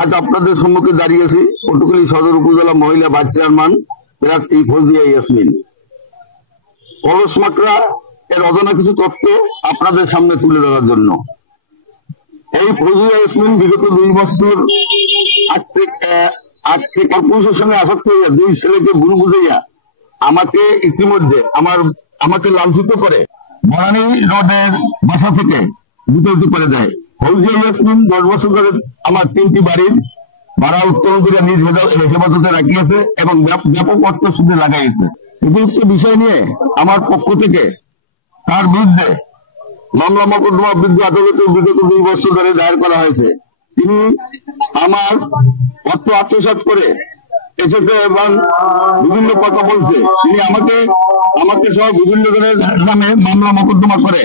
আজ আপনাদের সম্মুখে দাঁড়িয়েছি পটুয়াখালী সদর উপজেলা মহিলা ভাইস চেয়ারম্যান প্রার্থী ফৌজিয়া ইয়াসমিন। কলস মাকড়া এর অজানা কিছু তথ্য আপনাদের সামনে তুলে ধরার জন্য। এই ফৌজিয়া ইয়াসমিন বিগত 2 বছর আর্থিক পুরুষের সঙ্গে আসক্ত হইয়া 2 ছেলেকে ভুল বুঝাইয়া আমাকে ইতিমধ্যে আমাকে লাঞ্ছিত করে বনানী রোডের বাসা থেকে বিতাড়িত করে দেয়। ফৌজিয়া ইয়াসমিন 10 বছর ধরে আমার 3টি বাড়ির ভাড়া উত্তোলন করে নিজ হেফাজতে রাখিয়েছে এবং ব্যাপক অর্থ সুদে লাগাইছে। উপযুক্ত বিষয় নিয়ে আমার পক্ষ থেকে তার বিরুদ্ধে মামলা মোকদ্দমা বিজ্ঞ আদালতে বিগত 2 বছর ধরে দায়ের করা হয়েছে। তিনি আমার অর্থ আত্মসাৎ করে এসেছে এবং বিভিন্ন কথা বলছে। তিনি আমাকে সহ বিভিন্ন জনের নামে মামলা মোকদ্দমা করে।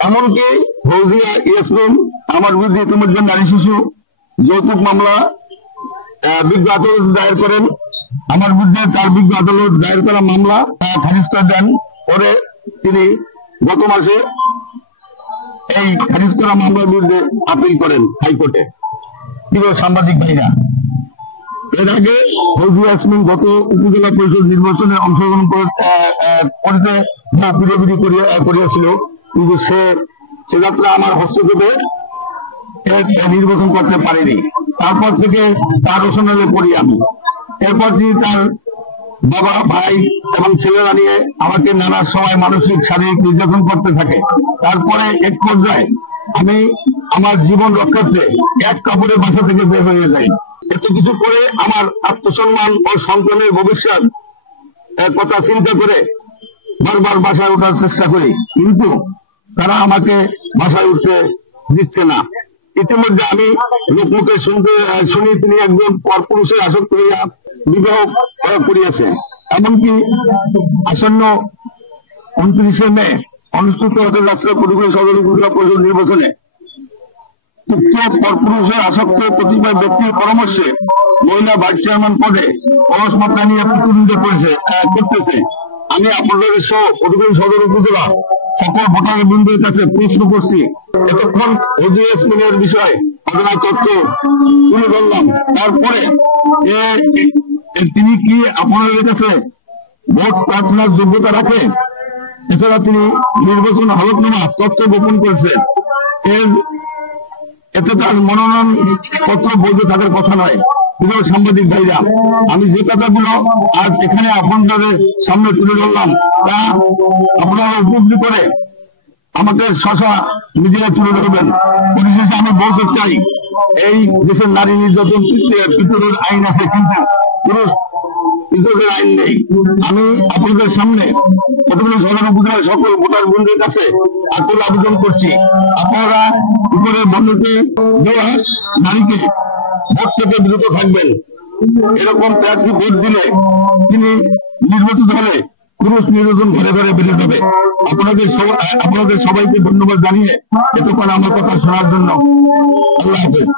এমনকি ফৌজিয়া ইয়াসমিন আমার বিরুদ্ধে ইতিমধ্যে নারী শিশু যৌতুক মামলা বিজ্ঞ আদালত দায়ের করেন। আমার বিরুদ্ধে তার বিজ্ঞ আদালত দায়ের করা মামলা খারিজ করে দেন। পরে তিনি গত মাসে এই খারিজ করা মামলার বিরুদ্ধে আপিল করেন হাইকোর্টে। প্রিয় সাংবাদিক ভাইরা, এর আগে ফৌজিয়া ইয়াসমিন গত উপজেলা পরিষদ নির্বাচনে অংশগ্রহণ করতে বিরোধী করিয়াছিল, কিন্তু সে যাত্রা আমার হস্তক্ষেপে নির্বাচন করতে পারেনি। তারপর থেকে তার রোশনালে পড়ি আমি। এরপর তিনি তার বাবা, ভাই এবং ছেলেরা নিয়ে আমাকে নানা সময় মানসিক শারীরিক নির্যাতন করতে থাকে। তারপরে এক পর্যায়ে আমি আমার জীবন রক্ষার্থে এক কাপড়ের বাসা থেকে বের হয়ে যাই। এত কিছু করে আমার আত্মসম্মান ও সন্তানের ভবিষ্যৎ কথা চিন্তা করে বারবার বাসায় ওঠার চেষ্টা করি, কিন্তু তারা আমাকে বাসায় উঠতে দিচ্ছে না। ইতিমধ্যে আমি লোকমুখে শুনি তিনি একজন পরপুরুষের আসক্ত হইয়া বিবাহ করিয়াছে। এমনকি আসন্ন 29শে মে অনুষ্ঠিত হতে যাচ্ছে পটুয়াখালী সদর উপজেলা পরিষদ নির্বাচনে উক্ত পরপুরুষের আসক্ত কতিপয় ব্যক্তির পরামর্শে মহিলা ভাইস চেয়ারম্যান পদে কলস মাকড়া নিয়ে প্রতিদ্বন্দ্বিতা করতেছে। আমি আপনাদের সহ পটুয়াখালী সদর উপজেলা সকল ভোটার বৃন্দের কাছে প্রশ্ন করছি, এতক্ষণ ফৌজিয়া ইয়াসমিনের বিষয়ে অজানা তথ্য তুলে ধরলাম, তারপরে তিনি কি আপনাদের কাছে ভোট প্রার্থনার যোগ্যতা রাখে? এছাড়া তিনি নির্বাচন হলফনামা তথ্য গোপন করেছেন। এতে তার মনোনয়ন পত্র বৈধ থাকার কথা নয়। প্রিয় সাংবাদিক ভাইরা, আমি যে কথাগুলো আজ এখানে আপনাদের সামনে তুলে ধরলাম তা আপনারা উপলব্ধি করে আমাকে শশা মিডিয়ায় তুলে ধরবেন। পরিশেষে আমি বলতে চাই, এই দেশের নারী নির্যাতন প্রতিরোধ আইন আছে, কিন্তু পুরুষ প্রতিরোধের আইন নেই। আমি আপনাদের সামনে পটুয়াখালী সদর উপজেলার সকল ভোটার বন্ধুদের কাছে আকুল আবেদন করছি, আপনারা উপরে বন্ধুতে দেওয়া নারীকে ভোট থেকে বিরত থাকবেন। এরকম প্রার্থী ভোট দিলে তিনি নির্বাচিত হলে পুরুষ নির্যাতন ঘরে ঘরে বেড়ে যাবে। আপনাদের সবাইকে ধন্যবাদ জানিয়ে এতক্ষণ আমার কথা শোনার জন্য আল্লাহ হাফেজ।